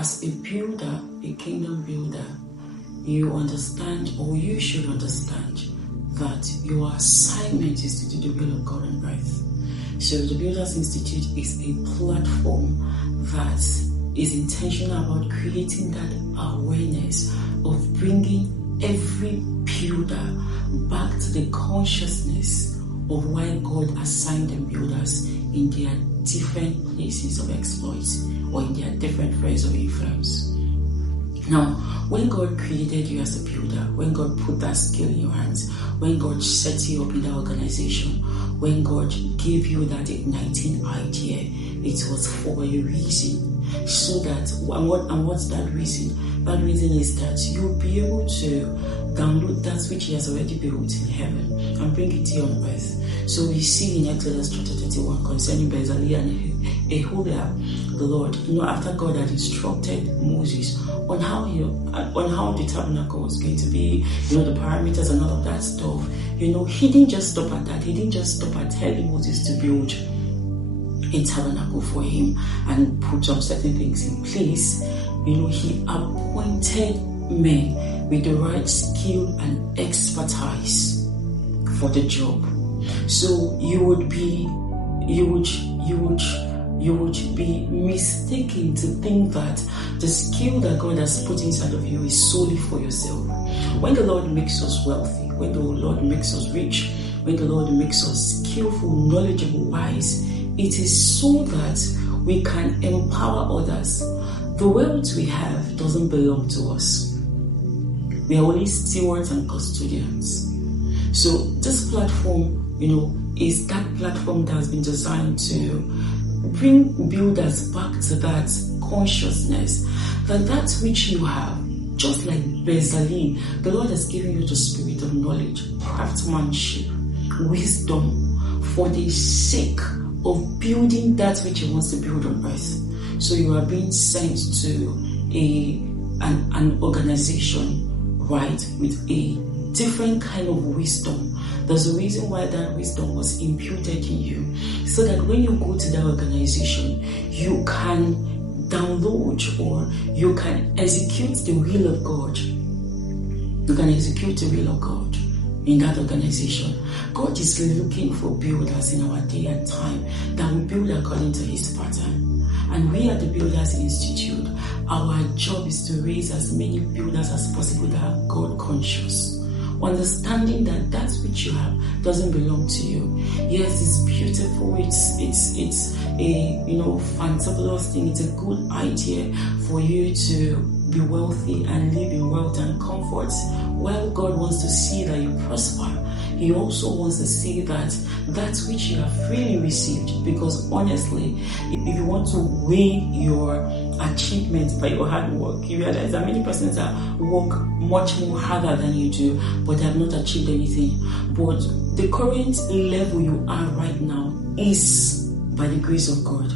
as a builder, a kingdom builder, you understand, or you should understand, that your assignment is to do the will of God on earth. So the Builders Institute is a platform that is intentional about creating that awareness of bringing every builder back to the consciousness of why God assigned them builders in their different places of exploits or in their different spheres of influence. Now, when God created you as a builder, when God put that skill in your hands, when God set you up in that organization, when God gave you that igniting idea, it was for a reason. So that, and what's that reason? That reason is that you'll be able to download that which He has already built in heaven and bring it here on earth. So we see in Exodus chapter 31 concerning Bezalel and Aholiab, the Lord, after God had instructed Moses on how the tabernacle was going to be, the parameters and all of that stuff, He didn't just stop at that. He didn't just stop at telling Moses to build a tabernacle for him and put some certain things in place. He appointed men with the right skill and expertise for the job. So you would be mistaken to think that the skill that God has put inside of you is solely for yourself. When the Lord makes us wealthy, when the Lord makes us rich, when the Lord makes us skillful, knowledgeable, wise, it is so that we can empower others. The wealth we have doesn't belong to us. We are only stewards and custodians. So this platform, is that platform that has been designed to bring builders back to that consciousness that which you have, just like Bezalel, the Lord has given you the spirit of knowledge, craftsmanship, wisdom, for the sake of building that which He wants to build on earth. So you are being sent to an organization, right, with a different kind of wisdom. There's a reason why that wisdom was imputed in you, so that when you go to that organization, you can download or you can execute the will of God. You can execute the will of God in that organization. God is looking for builders in our day and time that will build according to His pattern. And we at the Builders Institute, our job is to raise as many builders as possible that are God conscious, understanding that that which you have doesn't belong to you. Yes, it's beautiful. It's a fantabulous thing. It's a good idea for you to be wealthy and live in wealth and comfort. While God wants to see that you prosper, He also wants to see that which you have freely received. Because honestly, if you want to weigh your achievements by your hard work, you realize that many persons that work much more harder than you do, but have not achieved anything. But the current level you are right now is by the grace of God.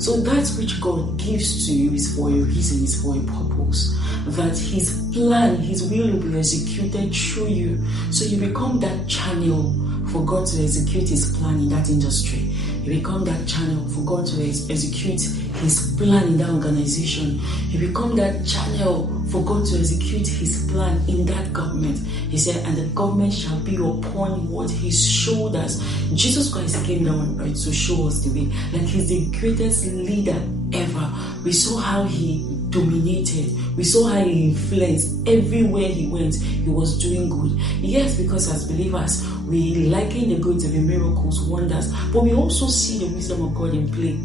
So that which God gives to you is for a reason, is for a purpose. That His plan, His will be executed through you. So you become that channel for God to execute His plan in that industry. You become that channel for God to execute His plan in that organization. You become that channel for God to execute His plan in that government. He said, and the government shall be upon what? His shoulders. Jesus Christ came down on earth to show us the way. Like He's the greatest leader ever. We saw how He dominated. We saw how He influenced. Everywhere He went, He was doing good. Yes, because as believers, we liken the good to be miracles, wonders, but we also see the wisdom of God in play.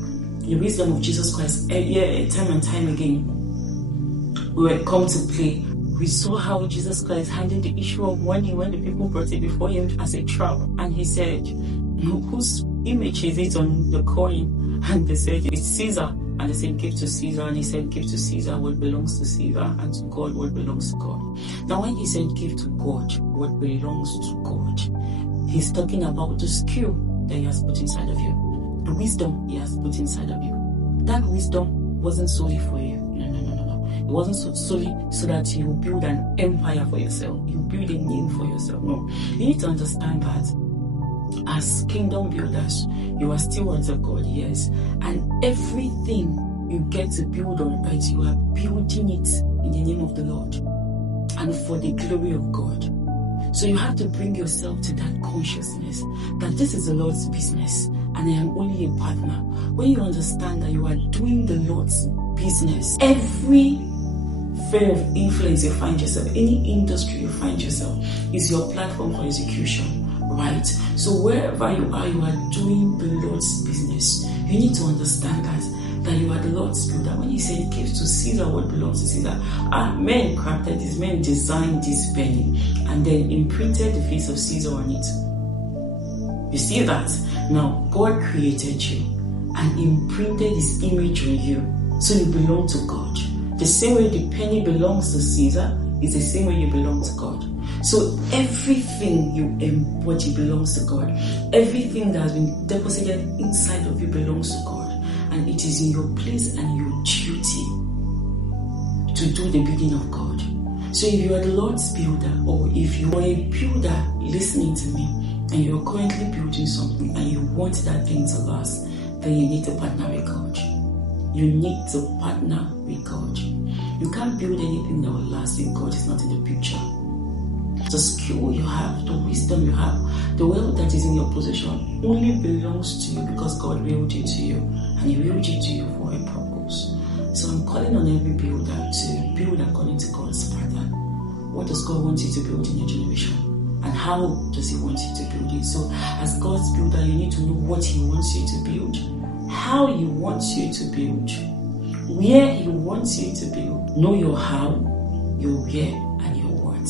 The wisdom of Jesus Christ, time and time again, will come to play. We saw how Jesus Christ handled the issue of money when the people brought it before Him as a trial, and He said, whose image is it on the coin? And they said, it's Caesar. And they said, give to Caesar. And He said, give to Caesar what belongs to Caesar, and to God what belongs to God. Now when He said, give to God what belongs to God, He's talking about the skill that He has put inside of you, the wisdom He has put inside of you. That wisdom wasn't solely for you. No. It wasn't solely so that you build an empire for yourself. You build a name for yourself. No. You need to understand that as kingdom builders, you are stewards of God, yes. And everything you get to build on earth, you are building it in the name of the Lord and for the glory of God. So you have to bring yourself to that consciousness that this is the Lord's business and I am only a partner. When you understand that you are doing the Lord's business, every sphere of influence you find yourself, any industry you find yourself, is your platform for execution, right? So wherever you are doing the Lord's business. You need to understand that you are the Lord's builder. When he said gives to Caesar what belongs to Caesar, men crafted this, men designed this penny and then imprinted the face of Caesar on it. You see that? Now God created you and imprinted his image on you, so you belong to God. The same way the penny belongs to Caesar is the same way you belong to God. So everything you embody belongs to God. Everything that has been deposited inside of you belongs to God. And it is in your place and your duty to do the bidding of God. So if you are the Lord's builder, or if you are a builder listening to me, and you're currently building something and you want that thing to last, then you need to partner with God. You need to partner with God. You can't build anything that will last if God is not in the picture. The skill you have, the wisdom you have, the wealth that is in your possession only belongs to you because God willed it to you, and he willed it to you for a purpose. So I'm calling on every builder to build according to God's pattern. What does God want you to build in your generation? And how does he want you to build it? So as God's builder, you need to know what he wants you to build, how he wants you to build, where he wants you to build. Know your how, your where, and your what.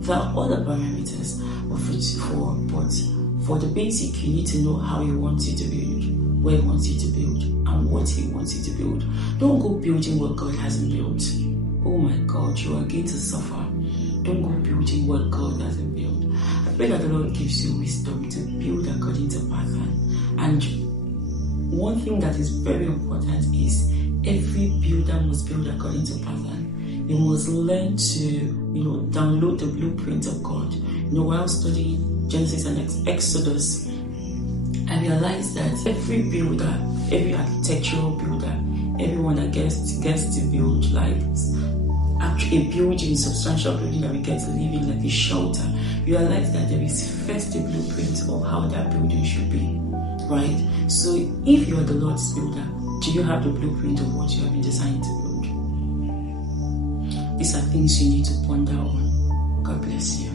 There are other parameters, but for the basic, you need to know how he wants you to build, where he wants you to build, and what he wants you to build. Don't go building what God hasn't built. Oh my God, you are going to suffer. Don't go building what God hasn't built. I pray that the Lord gives you wisdom to build according to pattern. And one thing that is very important is every builder must build according to pattern. You must learn to, download the blueprint of God. While studying Genesis and Exodus, I realized that every builder, every architectural builder, everyone that gets to build like a building, substantial building that we get to live in, like a shelter, you realize that there is first a blueprint of how that building should be, right? So if you are the Lord's builder, do you have the blueprint of what you have been designed to build? These are things you need to ponder on. God bless you.